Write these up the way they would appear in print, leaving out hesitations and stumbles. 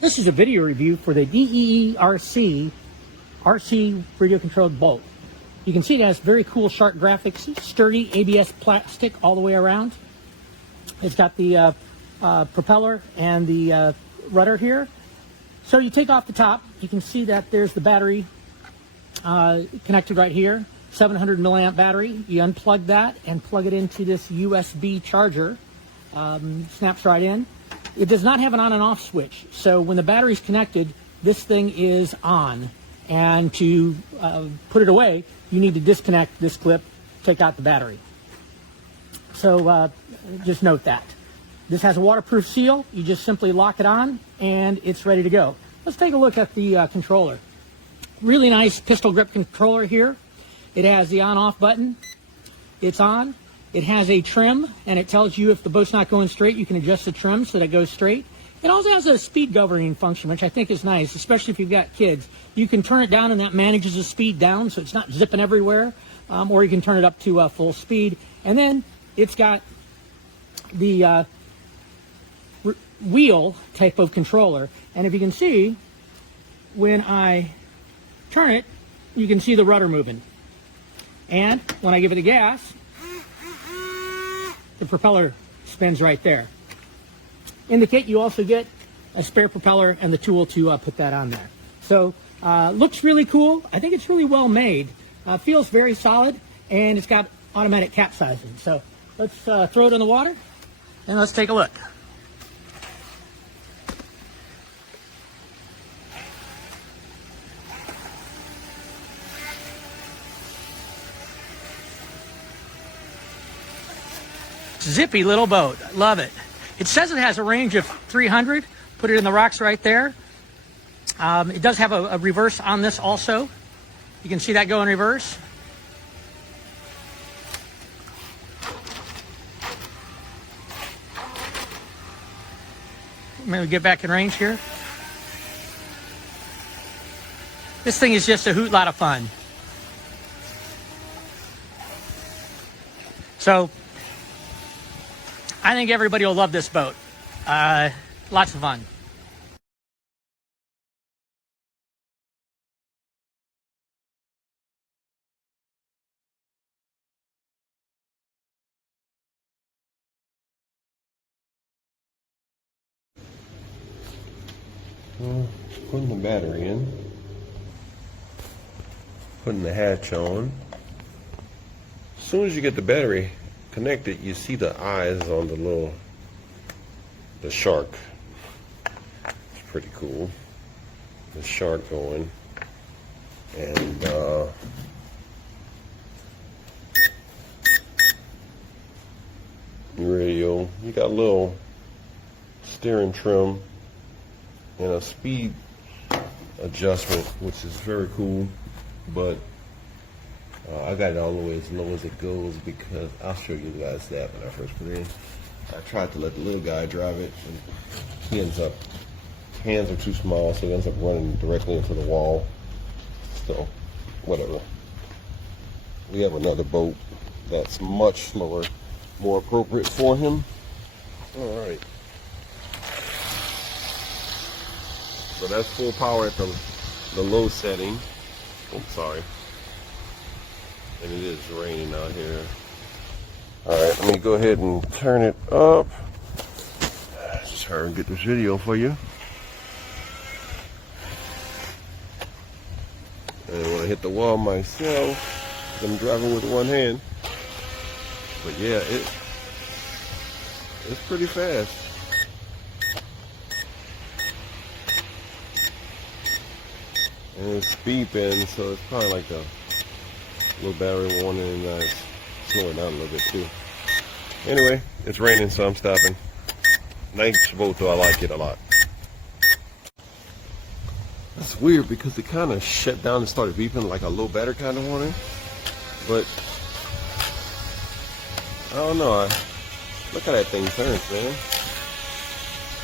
This is a video review for the DEERC RC radio controlled boat. You can see it has very cool sharp graphics, sturdy ABS plastic all the way around. It's got the propeller and the rudder here. So you take off the top, you can see that there's the battery connected right here, 700 milliamp battery. You unplug that and plug it into this USB charger, snaps right in. It does not have an on and off switch, so when the battery's connected, this thing is on. And to put it away, you need to disconnect this clip, take out the battery. So just note that. This has a waterproof seal. You just simply lock it on, and it's ready to go. Let's take a look at the controller. Really nice pistol grip controller here. It has the on-off button. It's on. It has a trim, and it tells you if the boat's not going straight, you can adjust the trim so that it goes straight. It also has a speed governing function, which I think is nice, especially if you've got kids. You can turn it down, and that manages the speed down, so it's not zipping everywhere, or you can turn it up to full speed. And then it's got the wheel type of controller, and if you can see, when I turn it, you can see the rudder moving. And when I give it a gas, the propeller spins right there. In the kit, you also get a spare propeller and the tool to put that on there. So, looks really cool. I think it's really well made. Feels very solid, and it's got automatic capsizing. So, let's throw it in the water, and let's take a look. Zippy little boat. Love it. It says it has a range of 300. Put it in the rocks right there. It does have a reverse on this also. You can see that go in reverse. Maybe get back in range here. This thing is just a hoot lot of fun. So, I think everybody will love this boat. Lots of fun. Well, putting the battery in, putting the hatch on. As soon as you get the battery connected, you see the eyes on the shark. It's pretty cool. The shark going, and radio. You got a little steering trim and a speed adjustment, which is very cool, but I got it all the way as low as it goes because I'll show you guys that when I first put it in. I tried to let the little guy drive it, and he ends up, hands are too small, so he ends up running directly into the wall. So, whatever. We have another boat that's much slower, more appropriate for him. Alright. So that's full power at the low setting. Oh, sorry. And it is raining out here. Alright, let me go ahead and turn it up. Just try and get this video for you. And when I hit the wall myself, I'm driving with one hand. But yeah, it's pretty fast. And it's beeping, so it's probably like the little battery warning, and slow it down a little bit too. Anyway, it's raining, so I'm stopping. Nice boat though, I like it a lot. That's weird because it kind of shut down and started beeping like a low battery kind of warning. But I don't know. Look how that thing turns, man.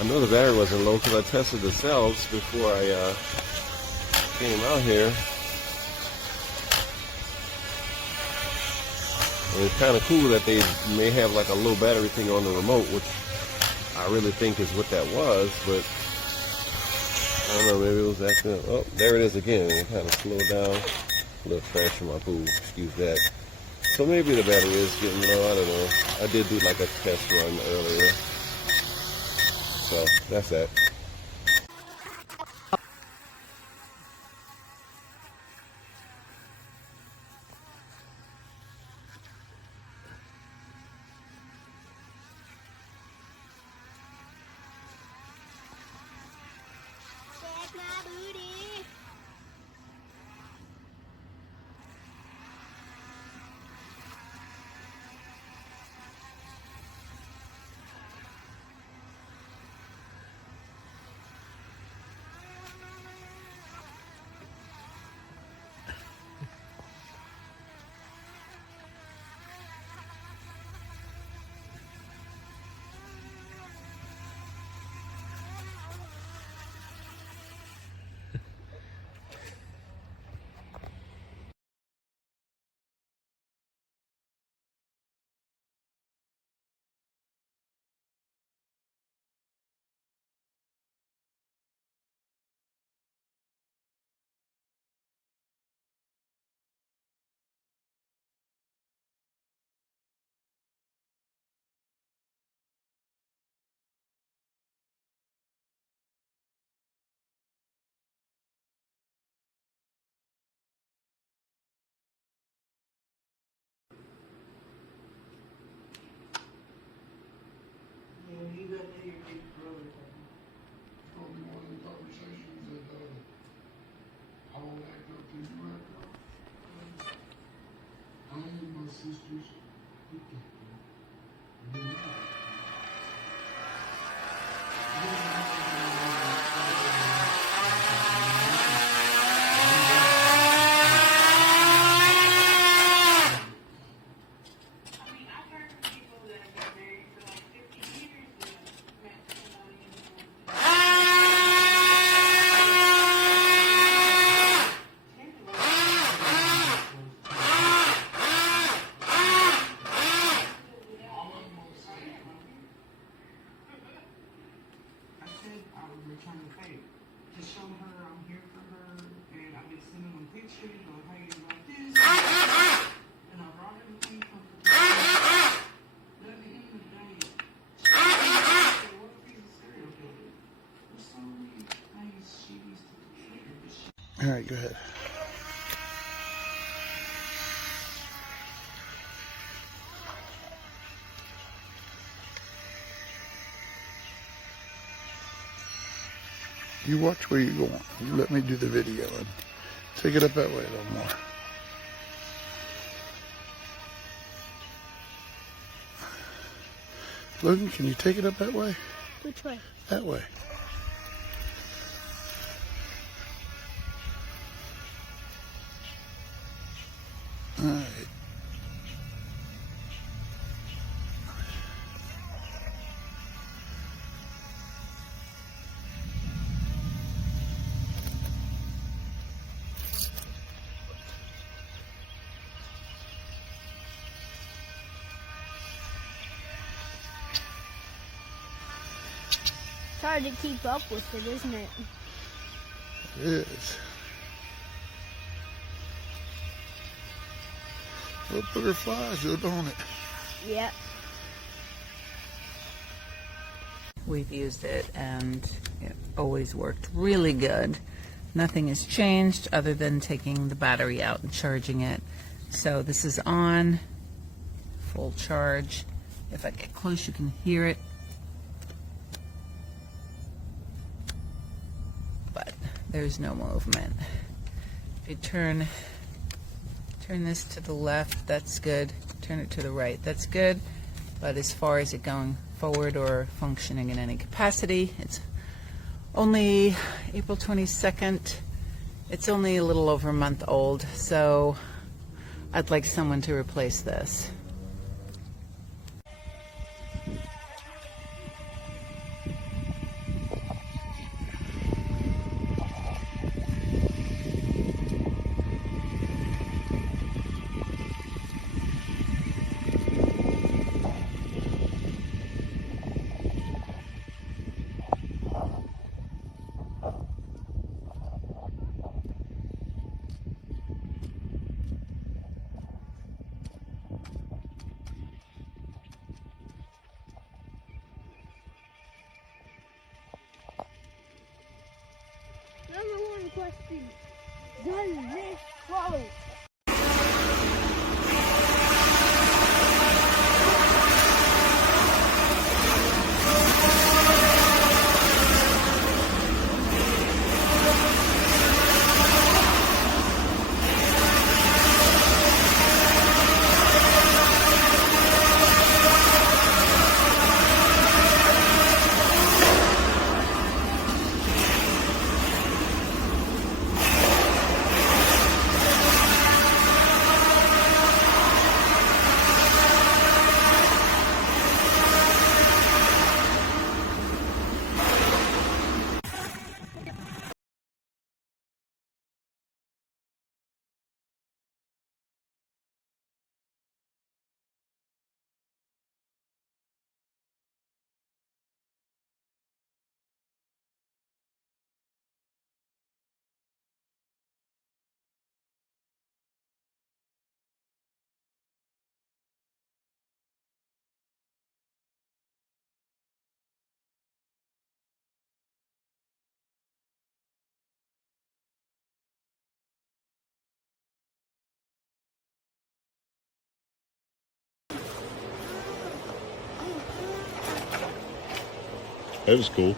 I know the battery wasn't low because I tested the cells before I came out here. And it's kind of cool that they may have like a low battery thing on the remote, which I really think is what that was, but don't know, maybe it was acting up. Oh, there it is again. It kind of slowed down. A little trash in my pool, excuse that. So maybe the battery is getting low, I don't know. I did do like a test run earlier. So that's that. Check my booty. You got to your big brother. Probably one of the conversations that I won't act up till you act up. I and my sisters, we can't do it. Return the favor to show her I'm here for her, and I've been sending them pictures of how you like this, and I brought everything from the but at the end of the day, what if he's a serial killer? There's so many things she needs to consider, but she All right, go ahead. You watch where you're going. You let me do the video and take it up that way a little more. Logan, can you take it up that way? Which way? That way. All right. It's hard to keep up with it, isn't it? It is. Little booger flies though, don't it? Yep. We've used it and it always worked really good. Nothing has changed other than taking the battery out and charging it. So this is on, full charge. If I get close, you can hear it. But there's no movement. If you turn this to the left, that's good. Turn it to the right, that's good. But as far as it going forward or functioning in any capacity, it's only April 22nd. It's only a little over a month old, so I'd like someone to replace this. question. Does this float? That was cool.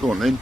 Go on then.